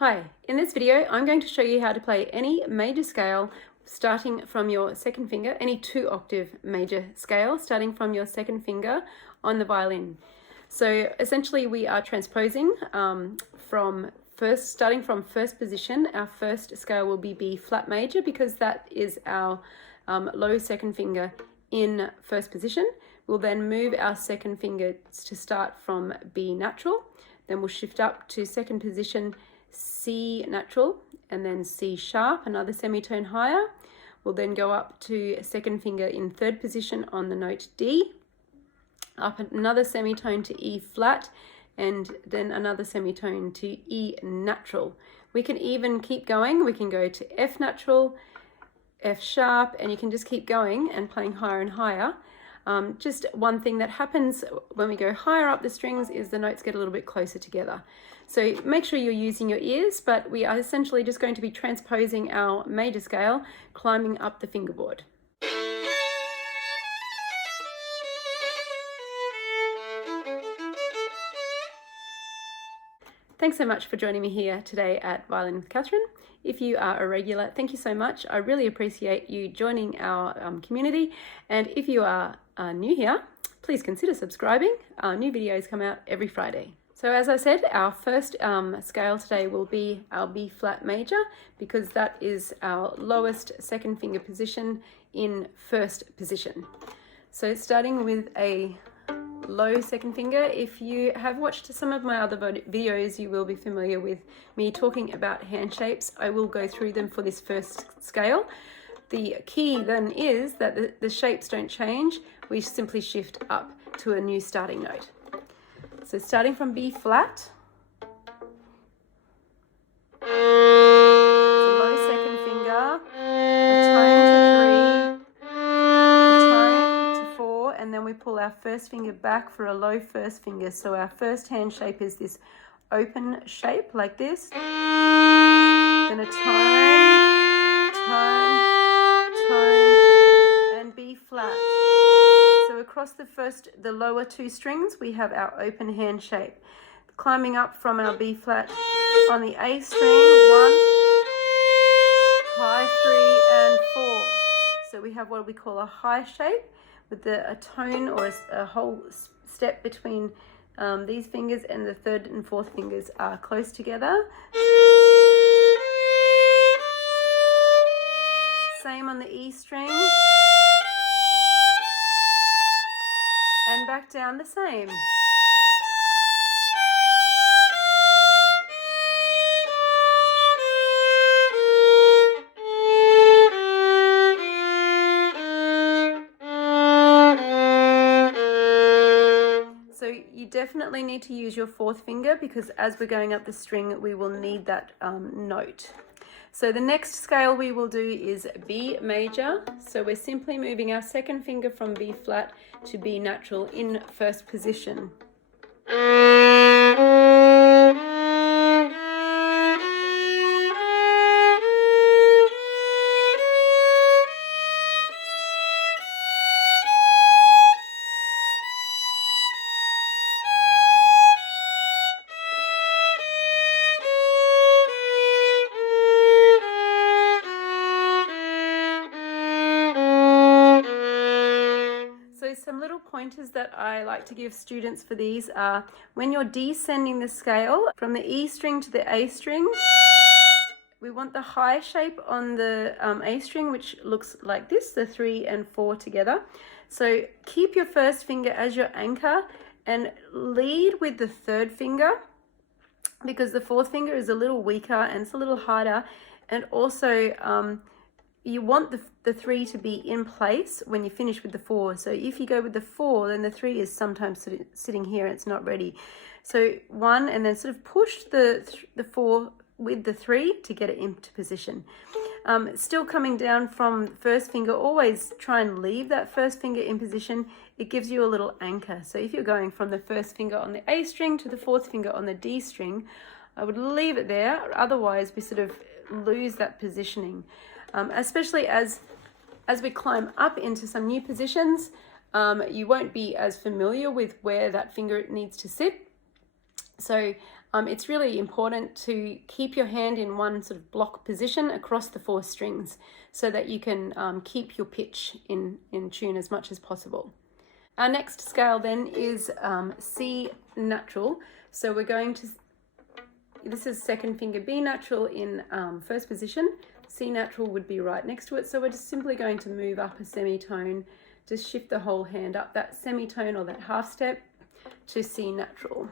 Hi, in this video I'm going to show you how to play any major scale starting from your second finger, any 2-octave major scale starting from your second finger on the violin. So essentially we are transposing starting from first position. Our first scale will be B flat major because that is our low second finger in first position. We'll then move our second finger to start from B natural, then we'll shift up to second position C natural and then C sharp, another semitone higher. We'll then go up to second finger in third position on the note D, up another semitone to E flat, and then another semitone to E natural. We can even keep going. We can go to F natural, F sharp, and you can just keep going and playing higher and higher. Just one thing that happens when we go higher up the strings is the notes get a little bit closer together. So make sure you're using your ears, but we are essentially just going to be transposing our major scale, climbing up the fingerboard. Thanks so much for joining me here today at Violin with Catherine. If you are a regular, thank you so much. I really appreciate you joining our community. And if you are new here, please consider subscribing. New videos come out every Friday. So as I said, our first scale today will be our B flat major because that is our lowest second finger position in first position. So starting with a low second finger. If you have watched some of my other videos, you will be familiar with me talking about hand shapes. I will go through them for this first scale. The key then is that the shapes don't change. We simply shift up to a new starting note. So starting from B flat, it's a low second finger, a tone to 3, a tone to 4, and then we pull our first finger back for a low first finger. So our first hand shape is this open shape like this. Then a tone, tone, tone, and B flat. So across the lower two strings, we have our open hand shape. Climbing up from our B flat on the A string, 1, high 3 and 4. So we have what we call a high shape with a tone or a whole step between these fingers, and the third and fourth fingers are close together. Same on the E string. And back down the same. So you definitely need to use your fourth finger because as we're going up the string, we will need that note. So the next scale we will do is B major. So we're simply moving our second finger from B flat to B natural in first position. Some little pointers that I like to give students for these are when you're descending the scale from the E string to the A string, we want the high shape on the A string, which looks like this, the 3 and 4 together. So keep your first finger as your anchor and lead with the third finger because the fourth finger is a little weaker and it's a little harder, and also you want the 3 to be in place when you finish with the 4. So if you go with the 4, then the 3 is sometimes sitting here and it's not ready. So 1, and then sort of push the 4 with the 3 to get it into position. Still coming down from first finger, always try and leave that first finger in position. It gives you a little anchor. So if you're going from the first finger on the A string to the fourth finger on the D string, I would leave it there. Otherwise, we sort of lose that positioning. Especially as we climb up into some new positions, you won't be as familiar with where that finger needs to sit. So It's really important to keep your hand in one sort of block position across the 4 strings so that you can keep your pitch in tune as much as possible. Our next scale then is C natural. So we're going to, this is second finger B natural in first position. C natural would be right next to it. So we're just simply going to move up a semitone, just shift the whole hand up that semitone or that half step to C natural.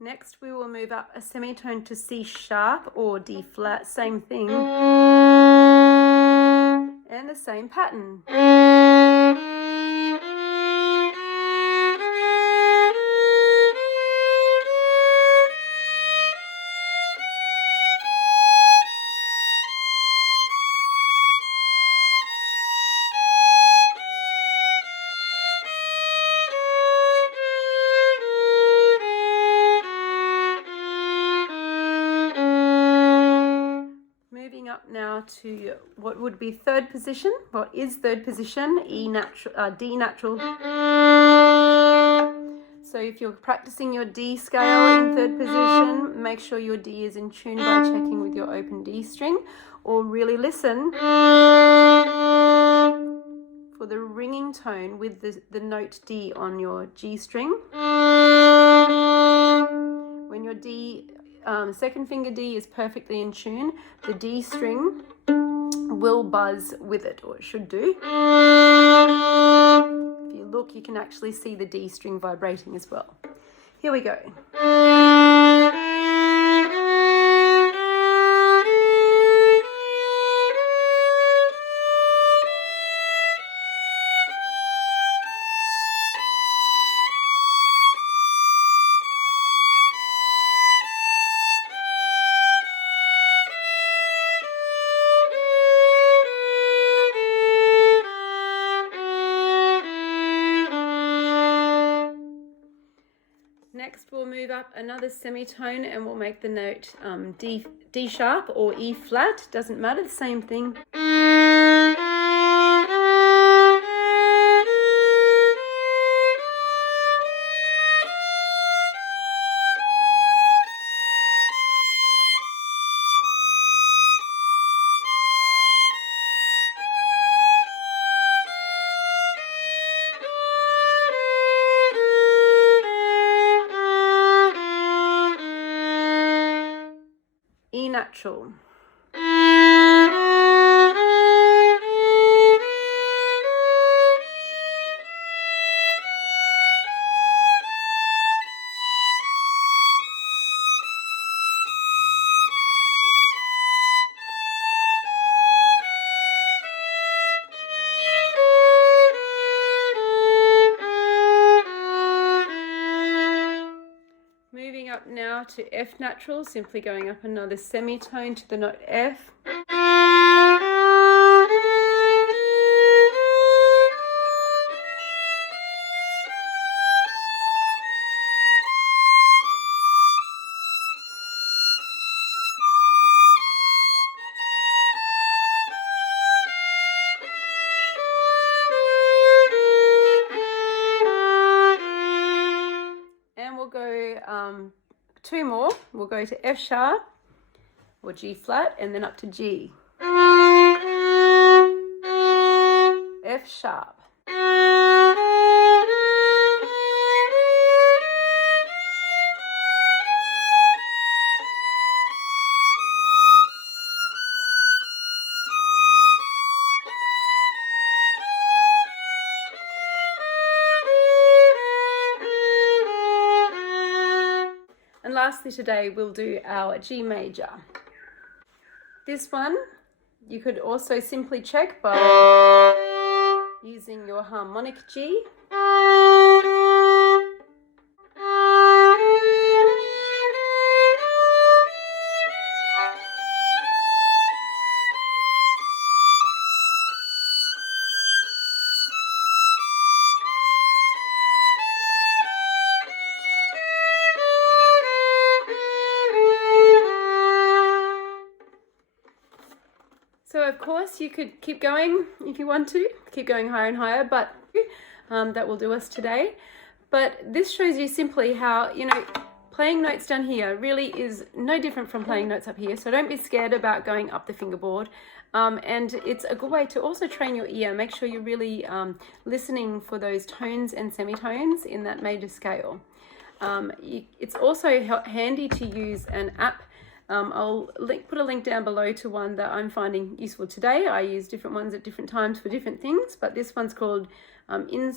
Next, we will move up a semitone to C sharp or D flat, same thing, and the same pattern. Up now to what would be third position. What is third position? D natural. So if you're practicing your D scale in third position, make sure your D is in tune by checking with your open D string, or really listen for the ringing tone with the note D on your G string. When your D second finger D is perfectly in tune, the D string will buzz with it, or it should do. If you look, you can actually see the D string vibrating as well. Here we go. Next, we'll move up another semitone and we'll make the note D sharp or E flat, doesn't matter, the same thing. E natural. Moving up now to F natural, simply going up another semitone to the note F. Two more. We'll go to F sharp or G flat and then up to G. F sharp. And lastly today we'll do our G major. This one you could also simply check by using your harmonic G. So of course you could keep going if you want to, keep going higher and higher, but that will do us today. But this shows you simply how, you know, playing notes down here really is no different from playing notes up here. So don't be scared about going up the fingerboard. And it's a good way to also train your ear. Make sure you're really listening for those tones and semitones in that major scale. It's also handy to use an app. I'll put a link down below to one that I'm finding useful today. I use different ones at different times for different things, but this one's called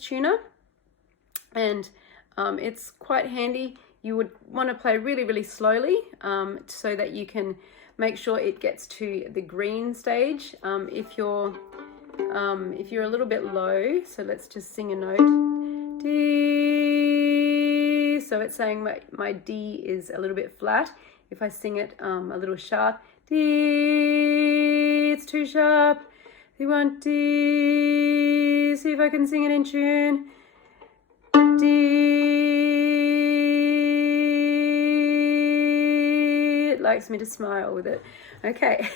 Tuner, and it's quite handy. You would want to play really, really slowly so that you can make sure it gets to the green stage. If you're a little bit low, so let's just sing a note. D. So it's saying my D is a little bit flat. If I sing it a little sharp, D, it's too sharp. You want D. See if I can sing it in tune. D. It likes me to smile with it. Okay.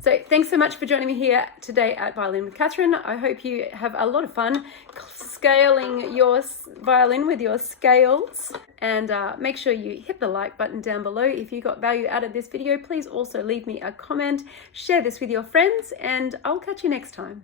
So thanks so much for joining me here today at Violin with Catherine. I hope you have a lot of fun scaling your violin with your scales, and make sure you hit the like button down below. If you got value out of this video, please also leave me a comment, share this with your friends, and I'll catch you next time.